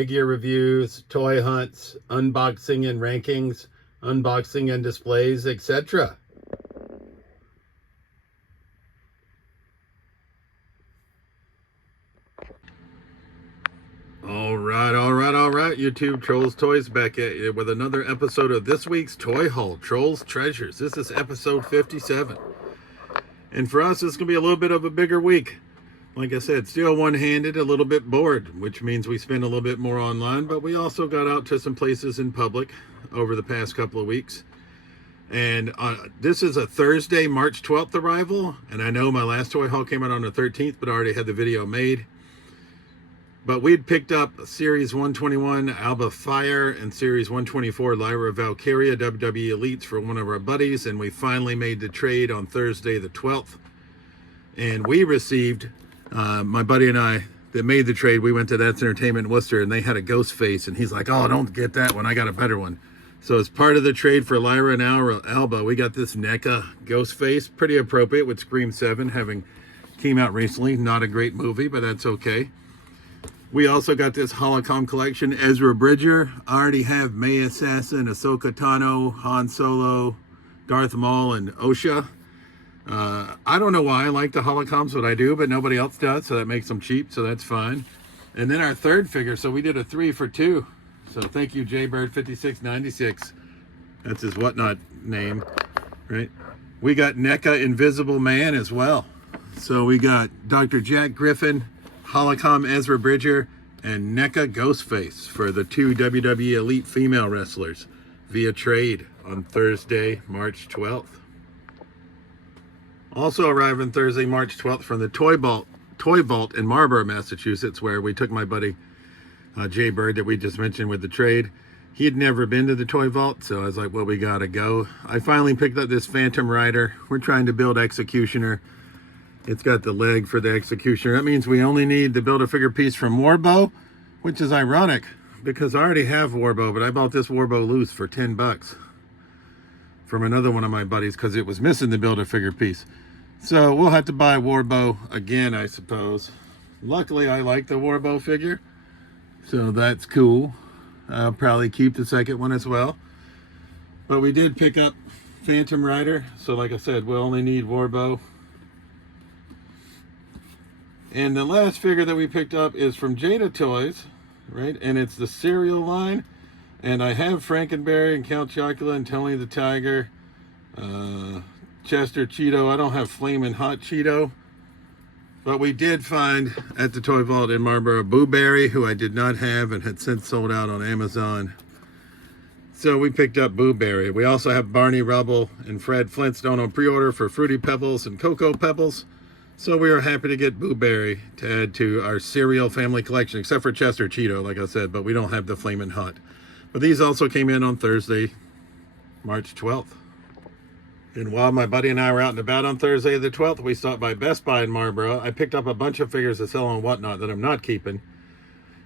figure reviews, toy hunts, unboxing and rankings, unboxing and displays, etc. All right, YouTube Trolls Toys back at you with another episode of this week's Toy Haul, Trolls Treasures. This is episode 57. And for us, it's going to be a little bit of a bigger week. Like I said, still one-handed, a little bit bored, which means we spend a little bit more online, but we also got out to some places in public over the past couple of weeks. And this is a Thursday, March 12th arrival, and I know my last toy haul came out on the 13th, but I already had the video made. But we'd picked up Series 121 Alba Fire and Series 124 Lyra Valkyria WWE Elites for one of our buddies, and we finally made the trade on Thursday the 12th. And we received, my buddy and I that made the trade, we went to That's Entertainment in Worcester, and they had a ghost face, and he's like, oh, don't get that one, I got a better one. So as part of the trade for Lyra and Alba, we got this NECA ghost face, pretty appropriate with Scream 7 having came out recently. Not a great movie, but that's okay. We also got this Holocom collection, Ezra Bridger. I already have May Assassin, Ahsoka Tano, Han Solo, Darth Maul, and Osha. I don't know why I like the Holocoms, but I do, but nobody else does, so that makes them cheap, so that's fine. And then our third figure, so we did a 3 for 2. So thank you, Jaybird5696. That's his whatnot name, right? We got NECA Invisible Man as well. So we got Dr. Jack Griffin, Holocom Ezra Bridger, and NECA Ghostface for the 2 WWE Elite female wrestlers via trade on Thursday, March 12th. Also arriving Thursday, March 12th from the Toy Vault in Marlborough, Massachusetts, where we took my buddy Jay Bird that we just mentioned with the trade. He had never been to the Toy Vault, so I was like, well, we gotta go. I finally picked up this Phantom Rider. We're trying to build Executioner. It's got the leg for the Executioner. That means we only need the Build-A-Figure piece from Warbow, which is ironic because I already have Warbow, but I bought this Warbow loose for 10 bucks from another one of my buddies because it was missing the Build-A-Figure piece. So we'll have to buy Warbow again, I suppose. Luckily, I like the Warbow figure, so that's cool. I'll probably keep the second one as well. But we did pick up Phantom Rider, so like I said, we'll only need Warbow. And the last figure that we picked up is from Jada Toys, right? And it's the cereal line. And I have Frankenberry and Count Chocula and Tony the Tiger, Chester Cheeto. I don't have Flamin' Hot Cheeto. But we did find at the Toy Vault in Marlborough Boo Berry, who I did not have and had since sold out on Amazon. So we picked up Boo Berry. We also have Barney Rubble and Fred Flintstone on pre-order for Fruity Pebbles and Cocoa Pebbles. So we are happy to get Boo Berry to add to our cereal family collection, except for Chester Cheeto, like I said, but we don't have the Flamin' Hot. But these also came in on Thursday, March 12th. And while my buddy and I were out and about on Thursday the 12th, we stopped by Best Buy in Marlborough. I picked up a bunch of figures to sell on Whatnot that I'm not keeping,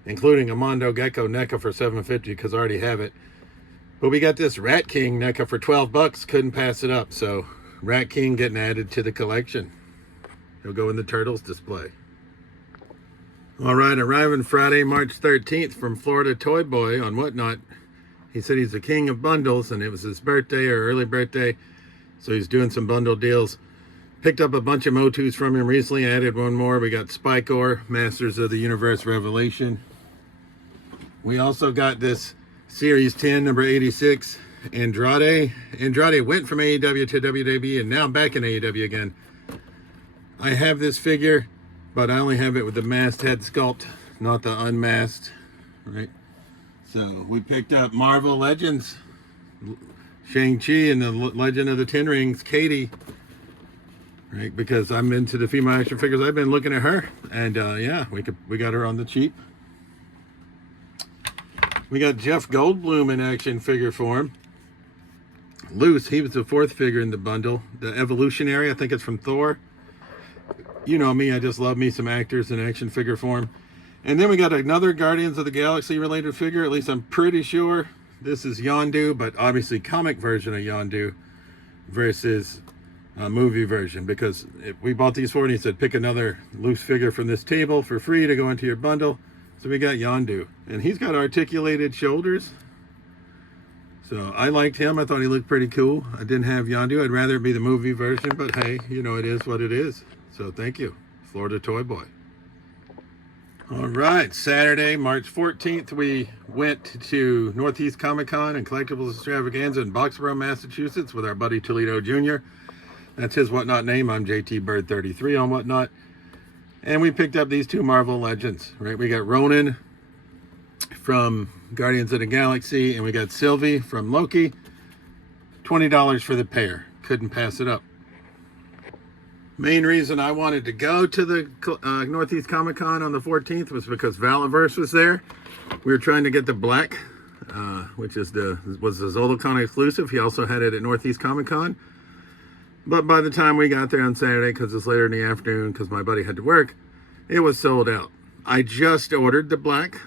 including a Mondo Gecko NECA for $7.50 because I already have it. But we got this Rat King NECA for 12 bucks, couldn't pass it up. So Rat King getting added to the collection. He'll go in the Turtles display. All right, arriving Friday, March 13th from Florida Toy Boy on Whatnot. He said he's the king of bundles, and it was his birthday or early birthday, so he's doing some bundle deals. Picked up a bunch of Motus from him recently, added one more. We got Spikor, Masters of the Universe Revelation. We also got this Series 10, number 86, Andrade. Andrade went from AEW to WWE, and now back in AEW again. I have this figure, but I only have it with the masked head sculpt, not the unmasked, right? So we picked up Marvel Legends, Shang-Chi and the Legend of the Ten Rings, Katie, right? Because I'm into the female action figures. I've been looking at her, and yeah, we got her on the cheap. We got Jeff Goldblum in action figure form. Loose, he was the 4th figure in the bundle. The Evolutionary, I think it's from Thor. You know me, I just love me some actors in action figure form. And then we got another Guardians of the Galaxy related figure, at least I'm pretty sure. This is Yondu, but obviously comic version of Yondu versus a movie version, because we bought these for and he said pick another loose figure from this table for free to go into your bundle. So we got Yondu, and he's got articulated shoulders. So I liked him. I thought he looked pretty cool. I didn't have Yondu. I'd rather it be the movie version, but hey, you know, it is what it is. So thank you, Florida Toy Boy. All right, Saturday, March 14th, we went to Northeast ComicCon and Collectibles Extravaganza in Boxborough, Massachusetts with our buddy Toledo Jr. That's his Whatnot name. I'm JT Bird 33 on Whatnot. And we picked up these two Marvel Legends, right? We got Ronan from Guardians of the Galaxy, and we got Sylvie from Loki. $20 for the pair. Couldn't pass it up. Main reason I wanted to go to the Northeast ComicCon on the 14th was because Valaverse was there. We were trying to get the black, which was the Zolicon exclusive. He also had it at Northeast ComicCon. But by the time we got there on Saturday, because it's later in the afternoon, because my buddy had to work, it was sold out. I just ordered the black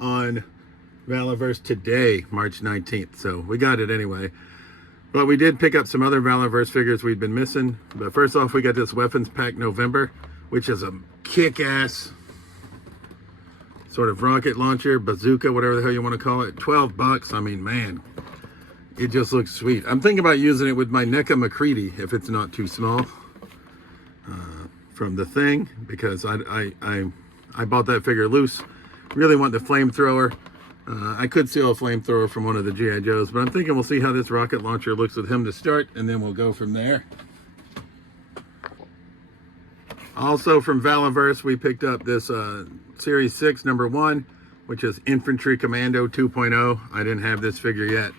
on Valaverse today, March 19th. So we got it anyway. But we did pick up some other Valaverse figures we'd been missing. But first off, we got this Weapons Pack November, which is a kick-ass sort of rocket launcher, bazooka, whatever the hell you want to call it. $12. I mean, man, it just looks sweet. I'm thinking about using it with my NECA McCready if it's not too small from the thing, because I bought that figure loose. Really want the flamethrower. I could steal a flamethrower from one of the G.I. Joes, but I'm thinking we'll see how this rocket launcher looks with him to start, and then we'll go from there. Also from Valaverse, we picked up this Series 6 number 1, which is Infantry Commando 2.0. I didn't have this figure yet.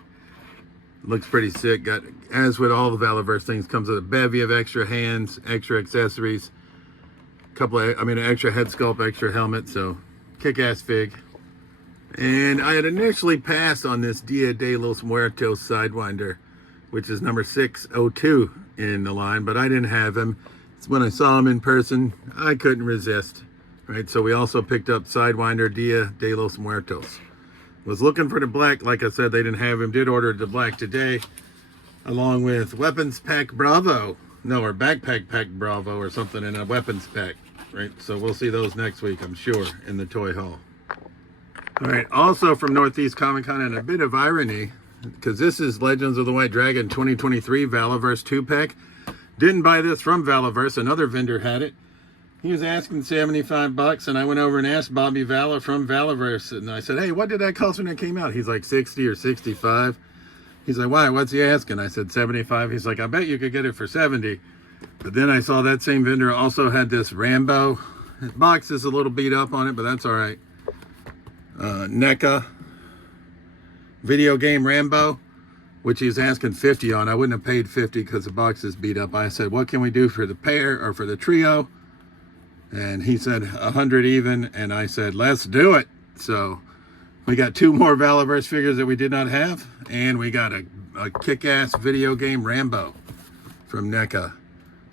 Looks pretty sick. Got, as with all the Valaverse things, comes with a bevy of extra hands, extra accessories, an extra head sculpt, extra helmet, so kick-ass fig. And I had initially passed on this Dia de los Muertos Sidewinder, which is number 602 in the line, but I didn't have him. It's when I saw him in person, I couldn't resist. Right, so we also picked up Sidewinder Dia de los Muertos. Was looking for the black, like I said, they didn't have him. Did order the black today, along with Weapons Pack Bravo. No, or Backpack Pack Bravo or something in a Weapons Pack. Right, so we'll see those next week, I'm sure, in the toy hall. All right, also from Northeast ComicCon, and a bit of irony, because this is Legends of the White Dragon 2023 Valaverse 2-pack. Didn't buy this from Valaverse, another vendor had it. He was asking $75, and I went over and asked Bobby Vala from Valaverse, and I said, hey, what did that cost when it came out? He's like 60 or 65. He's like, why, what's he asking? I said 75. He's like, I bet you could get it for 70. But then I saw that same vendor also had this Rambo. His box is a little beat up on it, but that's all right. NECA video game Rambo, which he's asking 50 on. I wouldn't have paid 50 because the box is beat up. I said, what can we do for the pair or for the trio? And he said 100 even, and I said, let's do it. So we got two more Valaverse figures that we did not have, and we got a kick-ass video game Rambo from NECA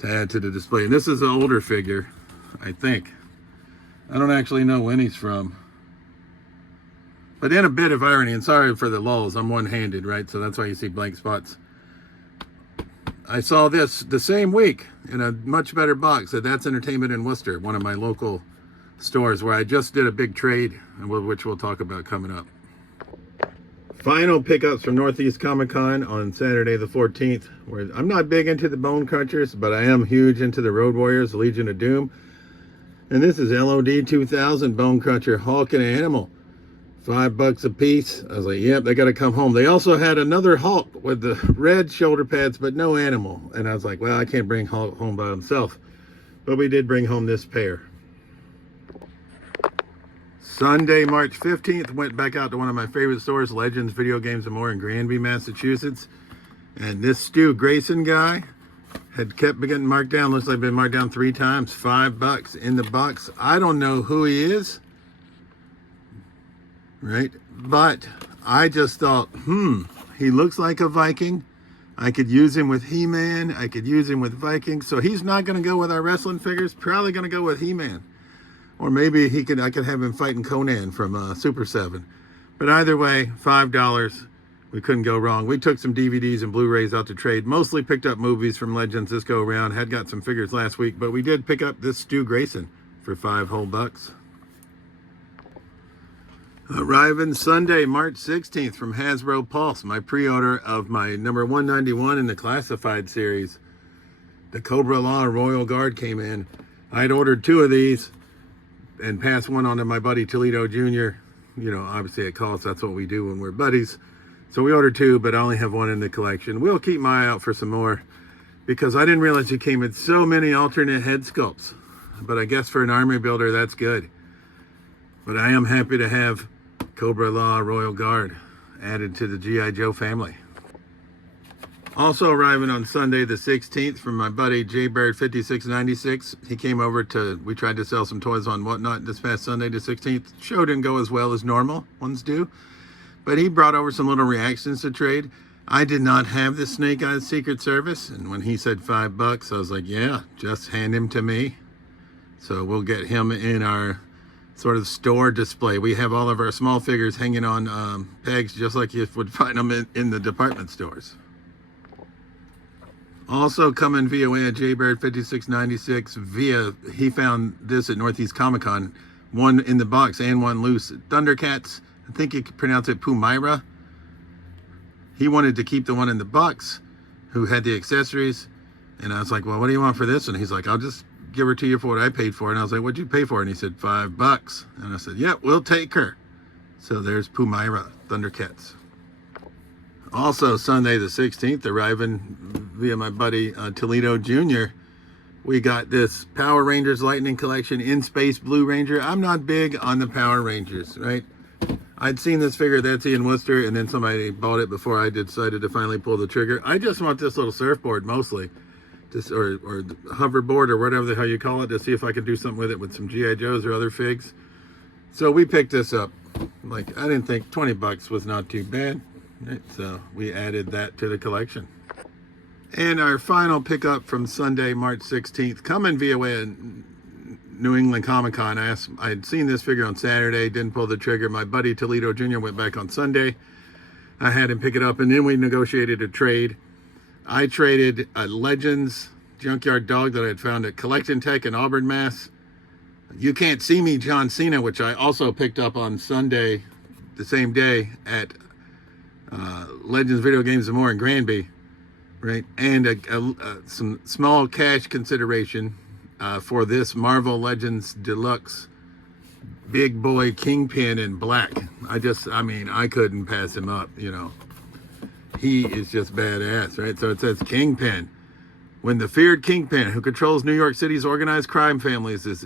to add to the display. And this is an older figure, I think. I don't actually know when he's from. But in a bit of irony, and sorry for the lulls, I'm one-handed, right? So that's why you see blank spots. I saw this the same week in a much better box at That's Entertainment in Worcester, one of my local stores where I just did a big trade, which we'll talk about coming up. Final pickups from Northeast ComicCon on Saturday the 14th. Where I'm not big into the Bone Crunchers, but I am huge into the Road Warriors, Legion of Doom. And this is LOD 2000 Bone Cruncher Hulk and Animal. $5 a piece. I was like, yep, they got to come home. They also had another Hulk with the red shoulder pads, but no animal. And I was like, well, I can't bring Hulk home by himself. But we did bring home this pair. Sunday, March 15th, went back out to one of my favorite stores, Legends Video Games and More in Granby, Massachusetts. And this Stu Grayson guy had kept getting marked down. Looks like been marked down 3 times. $5 in the box. I don't know who he is. Right, but I just thought, he looks like a Viking. I could use him with He-Man. I could use him with Vikings. So he's not going to go with our wrestling figures. Probably going to go with He-Man, or maybe I could have him fighting Conan from Super 7. But either way, $5. We couldn't go wrong. We took some DVDs and Blu-rays out to trade. Mostly picked up movies from Legends this go around. Had got some figures last week, but we did pick up this Stu Grayson for $5 whole. Arriving Sunday, March 16th from Hasbro Pulse, my pre-order of my number 191 in the Classified series. The Cobra Law Royal Guard came in. I'd ordered 2 of these and passed one on to my buddy Toledo Jr. You know, obviously at cost, that's what we do when we're buddies. So we ordered 2, but I only have 1 in the collection. We'll keep my eye out for some more because I didn't realize you came in so many alternate head sculpts. But I guess for an army builder, that's good. But I am happy to have Cobra Law Royal Guard added to the G.I. Joe family. Also arriving on Sunday the 16th from my buddy Jaybird 5696. He came over we tried to sell some toys on Whatnot this past Sunday the 16th. Show didn't go as well as normal ones do. But he brought over some little reactions to trade. I did not have the Snake Eyes Secret Service. And when he said $5, I was like, yeah, just hand him to me. So we'll get him in our sort of store display. We have all of our small figures hanging on pegs just like you would find them in the department stores. Also coming via way at Jaybird 5696 he found this at Northeast Comic-Con, 1 in the box and 1 loose. Thundercats, I think you could pronounce it Pumaira. He wanted to keep the one in the box who had the accessories, and I was like, well, what do you want for this? And he's like, I'll just give her to you for what I paid for it. And I was like, what'd you pay for it? And he said, $5. And I said, yeah, we'll take her. So there's Pumaira, Thundercats. Also Sunday the 16th, arriving via my buddy Toledo Jr., we got this Power Rangers Lightning Collection in Space Blue Ranger. I'm not big on the Power Rangers, right? I'd seen this figure at Etsy in Worcester, and then somebody bought it before I decided to finally pull the trigger. I just want this little surfboard mostly. Just, or hoverboard or whatever the hell you call it, to see if I could do something with it with some G.I. Joes or other figs. So we picked this up. Like, I didn't think $20 was not too bad. Right, so we added that to the collection. And our final pickup from Sunday, March 16th, coming via way of New England Comic-Con. I had seen this figure on Saturday, didn't pull the trigger. My buddy Toledo Jr. went back on Sunday. I had him pick it up, and then we negotiated a trade. I traded a Legends Junkyard Dog that I had found at Collectin' Tech in Auburn, Mass. You Can't See Me John Cena, which I also picked up on Sunday, the same day, at Legends Video Games and More in Granby, right? And some small cash consideration for this Marvel Legends Deluxe Big Boy Kingpin in black. I mean, I couldn't pass him up, you know. He is just badass, right? So it says Kingpin. When the feared Kingpin, who controls New York City's organized crime families, is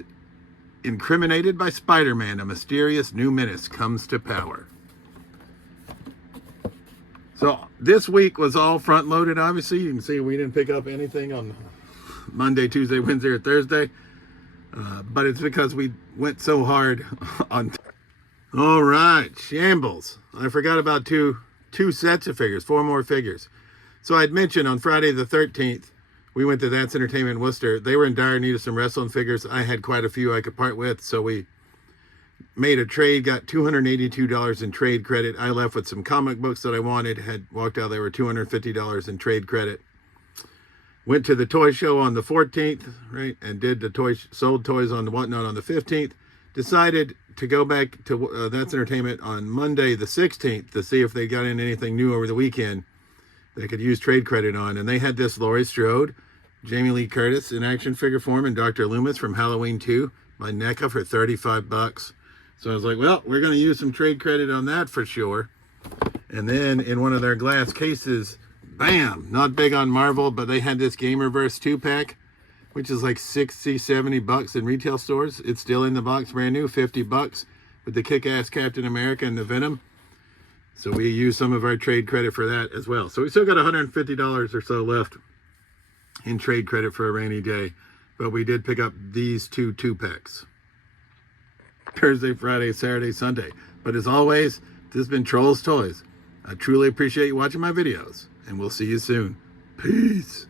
incriminated by Spider-Man, a mysterious new menace comes to power. So this week was all front-loaded, obviously. You can see we didn't pick up anything on Monday, Tuesday, Wednesday, or Thursday. But it's because we went so hard on... All right, Shambles. I forgot about two sets of figures, 4 more figures. So I'd mentioned on Friday the 13th, we went to That's Entertainment in Worcester. They were in dire need of some wrestling figures. I had quite a few I could part with, so we made a trade, got $282 in trade credit. I left with some comic books that I wanted, had walked out, they were $250 in trade credit. Went to the toy show on the 14th, right, and did the sold toys on the Whatnot on the 15th. Decided to go back to That's Entertainment on Monday the 16th to see if they got in anything new over the weekend they could use trade credit on. And they had this Laurie Strode, Jamie Lee Curtis in action figure form, and Dr. Loomis from Halloween 2 by NECA for $35. So I was like, well, we're going to use some trade credit on that for sure. And then in one of their glass cases, bam, not big on Marvel, but they had this Gamerverse 2-pack, which is like $60-70 in retail stores. It's still in the box, brand new, $50 with the kick-ass Captain America and the Venom. So we used some of our trade credit for that as well. So we still got $150 or so left in trade credit for a rainy day. But we did pick up these 2-packs. Thursday, Friday, Saturday, Sunday. But as always, this has been Trolls Toys. I truly appreciate you watching my videos, and we'll see you soon. Peace.